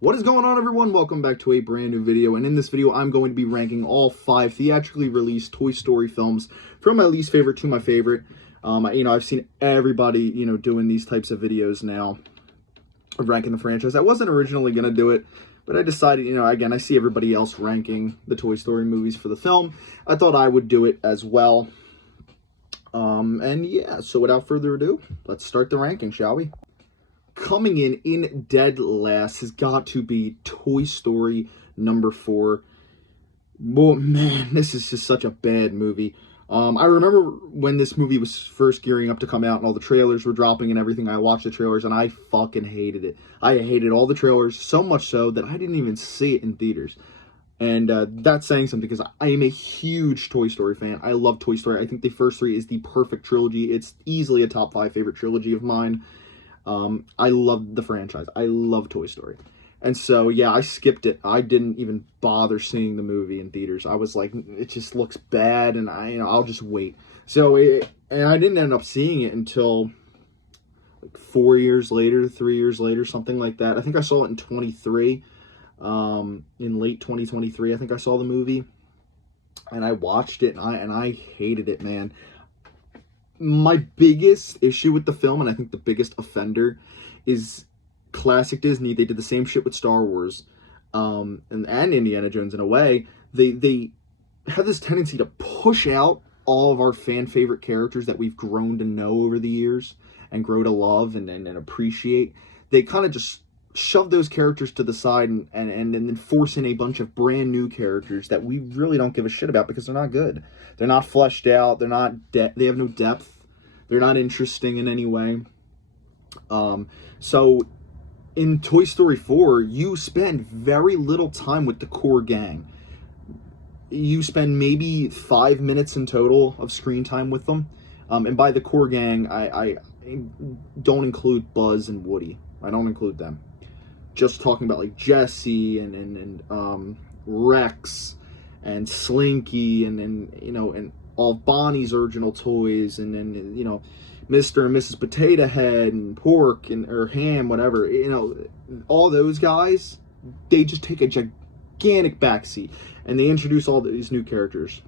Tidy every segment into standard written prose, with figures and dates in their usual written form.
What is going on, everyone? Welcome back to a brand new video, and in this video I'm going to be ranking all 5 theatrically released Toy Story films from my least favorite to my favorite. I've seen everybody, doing these types of videos now of ranking the franchise. I wasn't originally going to do it, but I decided, again, I see everybody else ranking the Toy Story movies for the film. I thought I would do it as well. So without further ado, let's start the ranking, shall we? Coming in dead last has got to be Toy Story number 4. Oh, man, this is just such a bad movie. I remember when this movie was first gearing up to come out and all the trailers were dropping and everything. I watched the trailers and I fucking hated it. I hated all the trailers, so much so that I didn't even see it in theaters. And that's saying something because I am a huge Toy Story fan. I love Toy Story. I think the first 3 is the perfect trilogy. It's easily a top 5 favorite trilogy of mine. I love the franchise. I love Toy Story. And so, yeah, I skipped it. I didn't even bother seeing the movie in theaters. I was like, it just looks bad, and I'll just wait. And I didn't end up seeing it until like 4 years later, 3 years later, something like that. I think I saw it in 23, in late 2023. I think I saw the movie, and I watched it, and I hated it, man. My biggest issue with the film, and I think the biggest offender, is classic Disney. They did the same shit with Star Wars, and Indiana Jones in a way. They have this tendency to push out all of our fan favorite characters that we've grown to know over the years and grow to love and appreciate. They kind of just shove those characters to the side and then force in a bunch of brand new characters that we really don't give a shit about because they're not good. They're not fleshed out. They're not they have no depth. They're not interesting in any way. So in Toy Story 4, you spend very little time with the core gang. You spend maybe 5 minutes in total of screen time with them. And by the core gang, I don't include Buzz and Woody. I don't include them. Just talking about like Jessie and Rex and Slinky and all of Bonnie's original toys and Mr. and Mrs. Potato Head and Pork or Ham, whatever, all those guys, they just take a gigantic backseat and they introduce all these new characters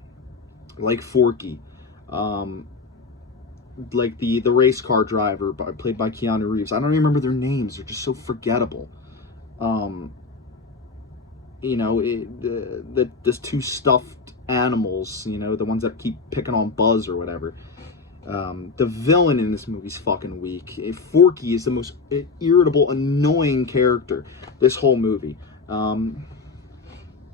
like Forky, like the race car driver played by Keanu Reeves. I don't even remember their names. They're just so forgettable. The 2 stuffed animals, the ones that keep picking on Buzz or whatever. The villain in this movie's fucking weak. Forky is the most irritable, annoying character this whole movie. Not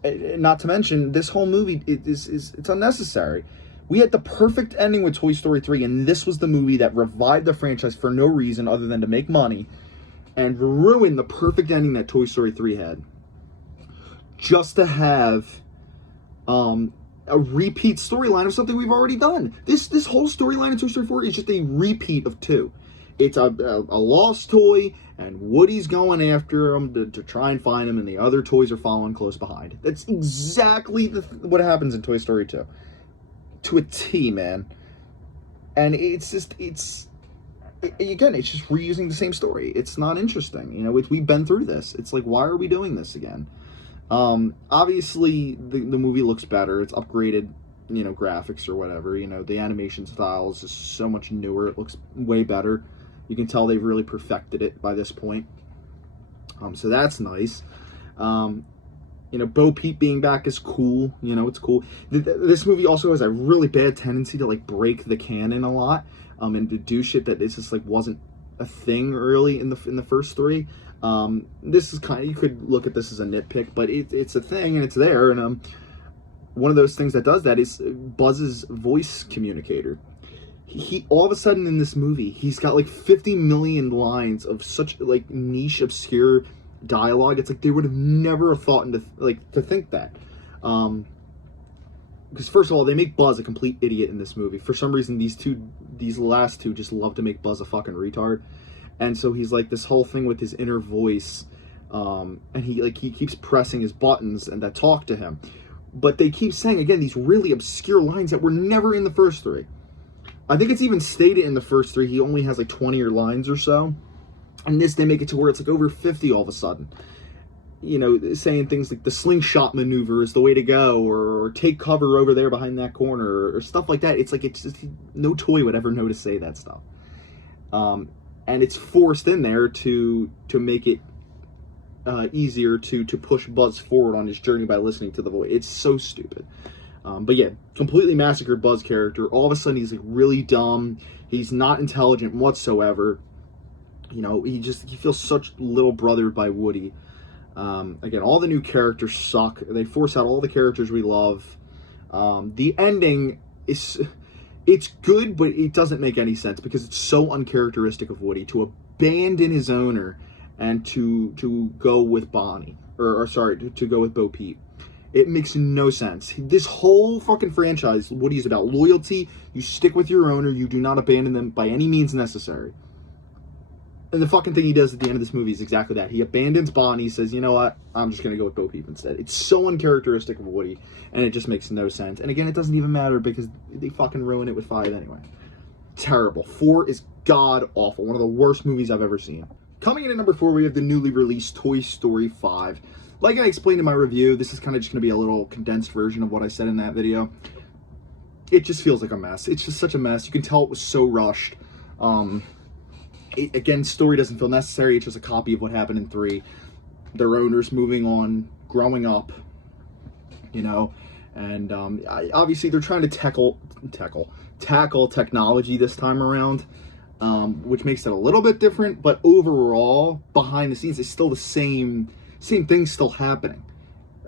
to mention, this whole movie it's unnecessary. We had the perfect ending with Toy Story 3, and this was the movie that revived the franchise for no reason other than to make money and ruin the perfect ending that Toy Story 3 had. Just to have a repeat storyline of something we've already done. This whole storyline in Toy Story 4 is just a repeat of 2. It's a lost toy, and Woody's going after him to try and find him, and the other toys are following close behind. That's exactly what happens in Toy Story 2. To a T, man. And it's just reusing the same story. It's not interesting. We've been through this. It's like, why are we doing this again? Obviously the movie looks better. It's upgraded, graphics or whatever. The animation style is just so much newer. It looks way better. You can tell they've really perfected it by this point. So that's nice. Bo Peep being back is cool. It's cool. This movie also has a really bad tendency to like break the canon a lot. And to do shit that it's just like wasn't a thing early in the first 3. This is kind of, you could look at this as a nitpick, but it's a thing and it's there. And one of those things that does that is Buzz's voice communicator. He all of a sudden in this movie, he's got like 50 million lines of such like niche, obscure dialogue. It's like they would have never thought to think that. Because first of all, they make Buzz a complete idiot in this movie. For some reason, these last 2 just love to make Buzz a fucking retard. And so he's like this whole thing with his inner voice, and he keeps pressing his buttons and that talk to him. But they keep saying again these really obscure lines that were never in the first 3. I think it's even stated in the first 3 he only has like 20 lines or so. And this, they make it to where it's like over 50 all of a sudden. you know, saying things like the slingshot maneuver is the way to go, or take cover over there behind that corner, or stuff like that. It's like, it's just, no toy would ever know to say that stuff. And it's forced in there to make it easier to push Buzz forward on his journey by listening to the voice. It's so stupid. But yeah, completely massacred Buzz character. All of a sudden, he's like really dumb. He's not intelligent whatsoever. You know, he feels such little brothered by Woody. Again, all the new characters suck. They force out all the characters we love. The ending it's good, but it doesn't make any sense because it's so uncharacteristic of Woody to abandon his owner and to go with Bonnie, or sorry, to go with Bo Peep. It makes no sense. This whole fucking franchise, Woody, is about loyalty. You stick with your owner. You do not abandon them by any means necessary. And the fucking thing he does at the end of this movie is exactly that. He abandons Bonnie. He says, you know what? I'm just going to go with Bo Peep instead. It's so uncharacteristic of Woody, and it just makes no sense. And again, it doesn't even matter because they fucking ruin it with 5 anyway. Terrible. 4 is god-awful. One of the worst movies I've ever seen. Coming in at number 4, we have the newly released Toy Story 5. Like I explained in my review, this is kind of just going to be a little condensed version of what I said in that video. It just feels like a mess. It's just such a mess. You can tell it was so rushed. Again, story doesn't feel necessary. It's just a copy of what happened in 3. Their owners moving on, growing up, you know, and obviously they're trying to tackle technology this time around, which makes it a little bit different. But overall, behind the scenes, it's still the same thing's still happening.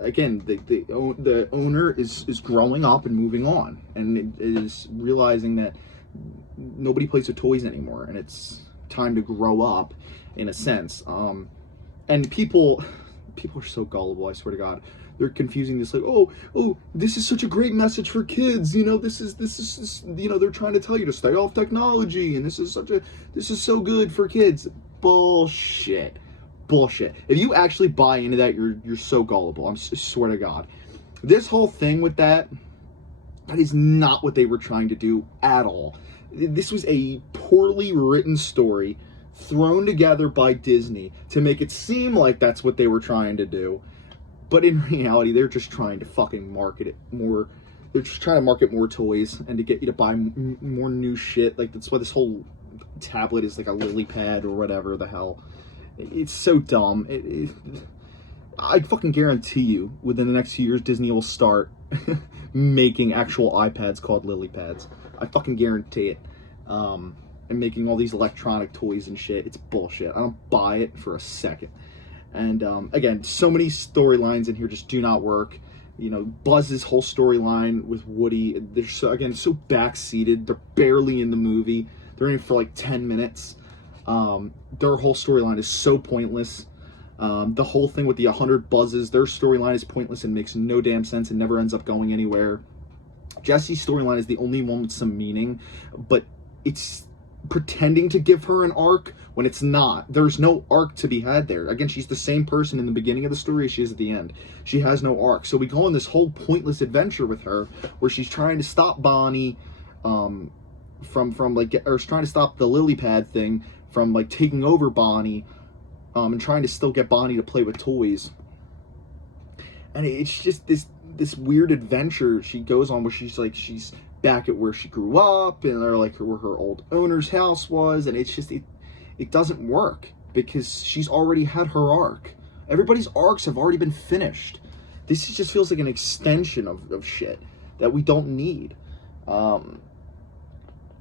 Again, the owner is growing up and moving on, and it is realizing that nobody plays with toys anymore, and it's time to grow up, in a sense. And people are so gullible. I swear to God, they're confusing this like, oh, this is such a great message for kids. You know, this is you know, they're trying to tell you to stay off technology, and this is so good for kids. Bullshit. If you actually buy into that, you're so gullible. I swear to God. This whole thing with that is not what they were trying to do at all. This was a poorly written story thrown together by Disney to make it seem like that's what they were trying to do. But in reality, they're just trying to fucking market it more. They're just trying to market more toys and to get you to buy more new shit. Like, that's why this whole tablet is like a lily pad or whatever the hell. It's so dumb. I fucking guarantee you, within the next few years, Disney will start making actual iPads called lily pads. I fucking guarantee it. And making all these electronic toys and shit. It's bullshit. I don't buy it for a second. And again, so many storylines in here just do not work. You know, Buzz's whole storyline with Woody, they're so backseated. They're barely in the movie. They're in it for like 10 minutes. Their whole storyline is so pointless. The whole thing with the 100 Buzzes, their storyline is pointless and makes no damn sense and never ends up going anywhere. Jesse's storyline is the only one with some meaning, but it's pretending to give her an arc when it's not. There's no arc to be had there. Again, she's the same person in the beginning of the story as she is at the end. She has no arc. So we go on this whole pointless adventure with her where she's trying to stop Bonnie from like, or trying to stop the lily pad thing from like taking over Bonnie, and trying to still get Bonnie to play with toys. And it's just this weird adventure she goes on where she's back at where she grew up, and or like where her old owner's house was, and it's just it doesn't work because she's already had her arc. Everybody's arcs have already been finished. This just feels like an extension of shit that we don't need.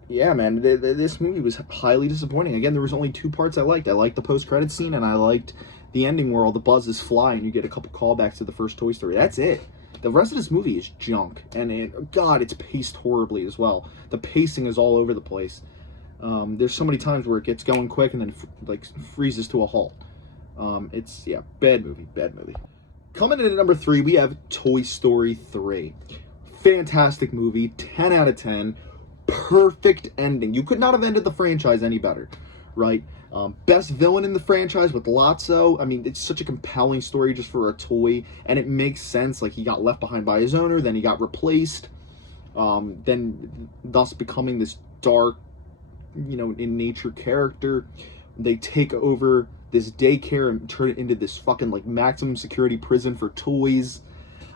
Yeah, man, this movie was highly disappointing. Again, there was only 2 parts I liked. I liked the post-credit scene, and I liked the ending where all the Buzzes fly and you get a couple callbacks to the first Toy Story. That's it. The rest of this movie is junk, and God, it's paced horribly as well. The pacing is all over the place. There's so many times where it gets going quick and then like freezes to a halt. It's, yeah, bad movie. Coming in at number 3, we have Toy Story 3. Fantastic movie, 10 out of 10. Perfect ending. You could not have ended the franchise any better, right? Best villain in the franchise with Lotso. I mean, it's such a compelling story just for a toy, and it makes sense. Like, he got left behind by his owner, then he got replaced, then thus becoming this dark, you know, in nature character. They take over this daycare and turn it into this fucking like maximum security prison for toys.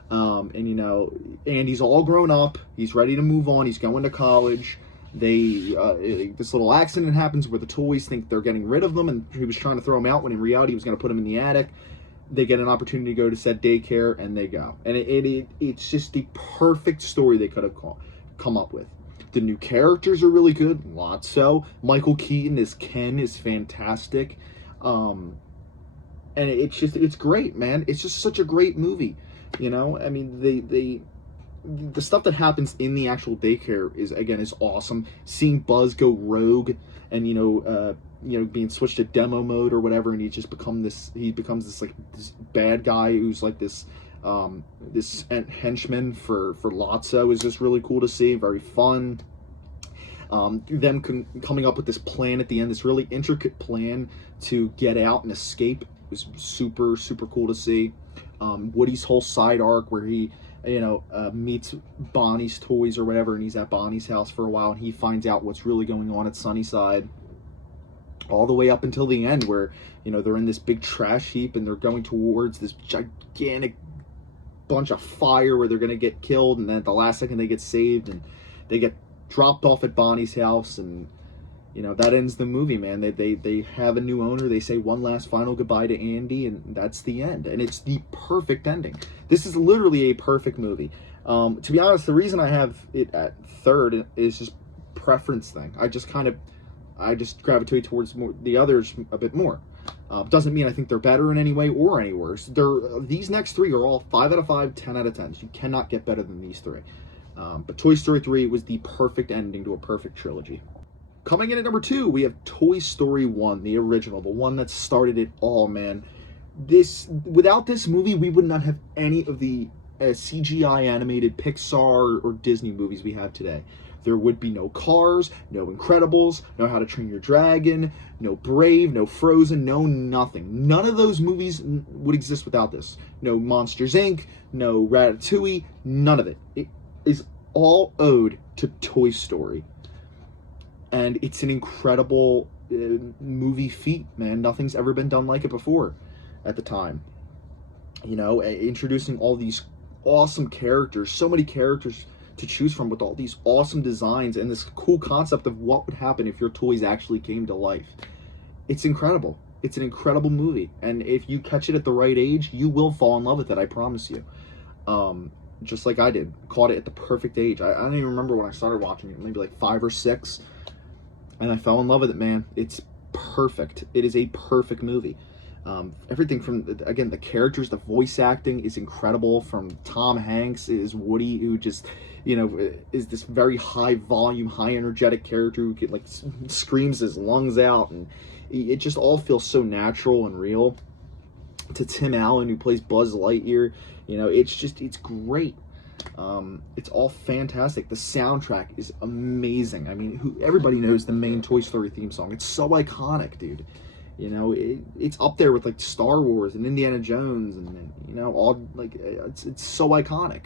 And you know, Andy's all grown up. He's ready to move on. He's going to college. This little accident happens where the toys think they're getting rid of them, and he was trying to throw them out when in reality he was going to put them in the attic. They get an opportunity to go to said daycare, and they go. And it's just the perfect story they could have come up with. The new characters are really good, lots so. Michael Keaton as Ken is fantastic. And it's great, man. It's just such a great movie. You know, I mean, the stuff that happens in the actual daycare is awesome. Seeing Buzz go rogue and being switched to demo mode or whatever, and he becomes this bad guy who's like this henchman for Lotso is just really cool to see. Very fun. Them coming up with this plan at the end, this really intricate plan to get out and escape, was super, super cool to see. Woody's whole side arc where he, meets Bonnie's toys or whatever, and he's at Bonnie's house for a while, and he finds out what's really going on at Sunnyside. All the way up until the end where, they're in this big trash heap and they're going towards this gigantic bunch of fire where they're going to get killed, and then at the last second they get saved and they get dropped off at Bonnie's house, and that ends the movie, man. They have a new owner. They say one last final goodbye to Andy, and that's the end. And it's the perfect ending. This is literally a perfect movie. To be honest, the reason I have it at third is just preference thing. I just gravitate towards the others a bit more. Doesn't mean I think they're better in any way or any worse. These next three are all 5 out of 5, 10 out of 10. You cannot get better than these three. But Toy Story 3 was the perfect ending to a perfect trilogy. Coming in at number 2, we have Toy Story 1, the original, the one that started it all, man. Without this movie, we would not have any of the CGI animated Pixar or Disney movies we have today. There would be no Cars, no Incredibles, no How to Train Your Dragon, no Brave, no Frozen, no nothing. None of those movies would exist without this. No Monsters, Inc., no Ratatouille, none of it. It is all owed to Toy Story. And it's an incredible movie feat, man. Nothing's ever been done like it before at the time. Introducing all these awesome characters, so many characters to choose from with all these awesome designs and this cool concept of what would happen if your toys actually came to life. It's incredible. It's an incredible movie. And if you catch it at the right age, you will fall in love with it, I promise you. Just like I did. Caught it at the perfect age. I don't even remember when I started watching it, maybe like 5 or 6. And I fell in love with it, man. It's perfect. It is a perfect movie. Everything from, again, the characters, the voice acting is incredible. From Tom Hanks is Woody, who just, is this very high volume, high energetic character who screams his lungs out. And it just all feels so natural and real. To Tim Allen, who plays Buzz Lightyear, it's great. It's all fantastic. The soundtrack is amazing. I mean, everybody knows the main Toy Story theme song. It's so iconic, dude. It's up there with like Star Wars and Indiana Jones, and it's so iconic.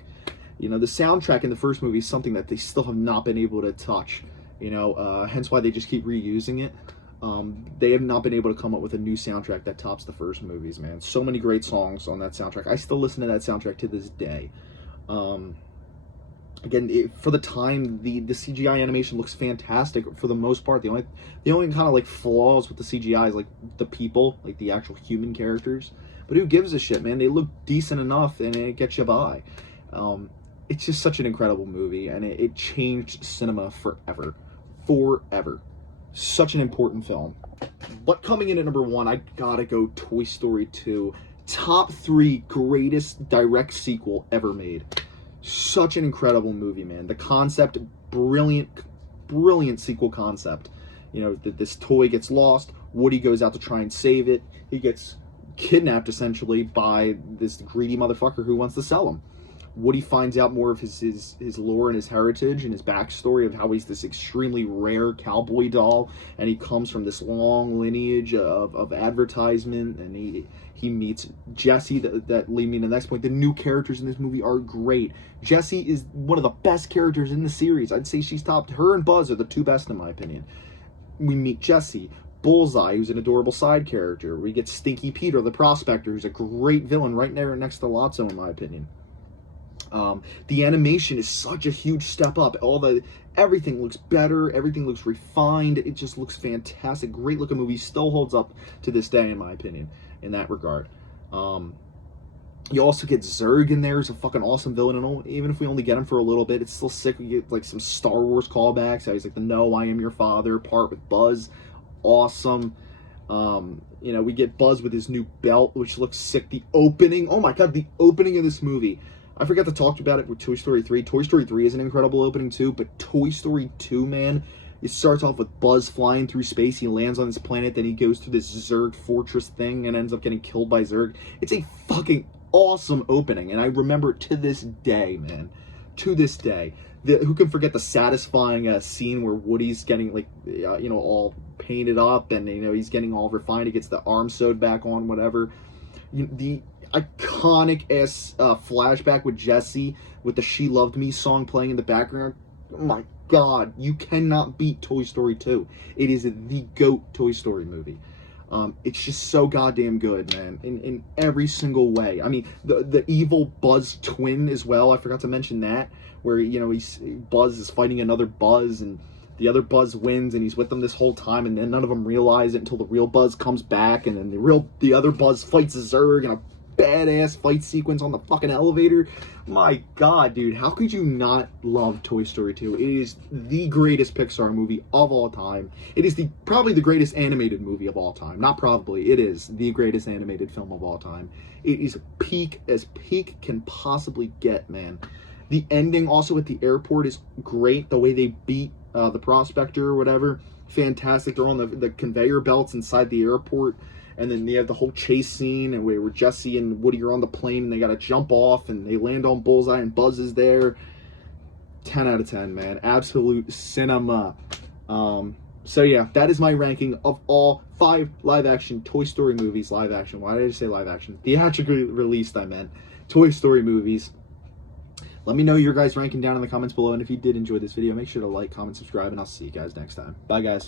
The soundtrack in the first movie is something that they still have not been able to touch. Hence why they just keep reusing it. They have not been able to come up with a new soundtrack that tops the first movies, man. So many great songs on that soundtrack. I still listen to that soundtrack to this day. Again, for the time, the CGI animation looks fantastic for the most part. The only kind of like flaws with the CGI is like the people, like the actual human characters. But who gives a shit, man? They look decent enough, and it gets you by. It's just such an incredible movie, and it changed cinema forever. Forever. Such an important film. But coming in at number 1, I gotta go Toy Story 2. Top 3 greatest direct sequel ever made. Such an incredible movie, man. The concept, brilliant sequel concept. This toy gets lost. Woody goes out to try and save it. He gets kidnapped, essentially, by this greedy motherfucker who wants to sell him. Woody finds out more of his lore and his heritage and his backstory of how he's this extremely rare cowboy doll, and he comes from this long lineage of advertisement, and he meets Jessie. That lead me to the next point. The new characters in this movie are great. Jessie is one of the best characters in the series. I'd say she's top. Her and Buzz are the two best in my opinion. We meet Jessie. Bullseye, who's an adorable side character. We get Stinky Peter, the prospector, who's a great villain right there next to Lotso, in my opinion. The animation is such a huge step up. Everything looks better. Everything looks refined. It just looks fantastic. Great looking movie. Still holds up to this day, in my opinion, in that regard. You also get Zurg in there as a fucking awesome villain, and even if we only get him for a little bit, it's still sick. We get like some Star Wars callbacks. How he's like the "No, I am your father" part with Buzz. Awesome. You know, we get Buzz with his new belt, which looks sick. The opening, oh my god, the opening of this movie. I forgot to talk about it with Toy Story 3. Toy Story 3 is an incredible opening too, but Toy Story 2, man, it starts off with Buzz flying through space. He lands on this planet, then he goes through this Zurg fortress thing and ends up getting killed by Zurg. It's a fucking awesome opening, and I remember it to this day, man. To this day. Who can forget the satisfying scene where Woody's getting, like, you know, all painted up, and, you know, he's getting all refined. He gets the arm sewed back on, whatever. The iconic ass flashback with Jessie with the "She Loved Me" song playing in the background. Oh my god, you cannot beat Toy Story 2. It is the GOAT Toy Story movie. It's just so goddamn good, man, in every single way. I mean, the evil Buzz twin as well, I forgot to mention that, where, you know, Buzz is fighting another Buzz, and the other Buzz wins, and he's with them this whole time, and then none of them realize it until the real Buzz comes back, and then the other Buzz fights Zurg in a badass fight sequence on the fucking elevator. My god, dude, how could you not love Toy Story 2? It is the greatest Pixar movie of all time. It is probably the greatest animated movie of all time. Not probably, it is the greatest animated film of all time. It is peak as peak can possibly get, man. The ending also at the airport is great. The way they beat the prospector or whatever, fantastic. They're on the conveyor belts inside the airport. And then you have the whole chase scene, and where Jessie and Woody are on the plane, and they got to jump off, and they land on Bullseye, and Buzz is there. 10 out of 10, man. Absolute cinema. So yeah, that is my ranking of all 5 live-action Toy Story movies. Live-action. Why did I say live-action? Theatrically released, I meant. Toy Story movies. Let me know your guys' ranking down in the comments below, and if you did enjoy this video, make sure to like, comment, subscribe, and I'll see you guys next time. Bye, guys.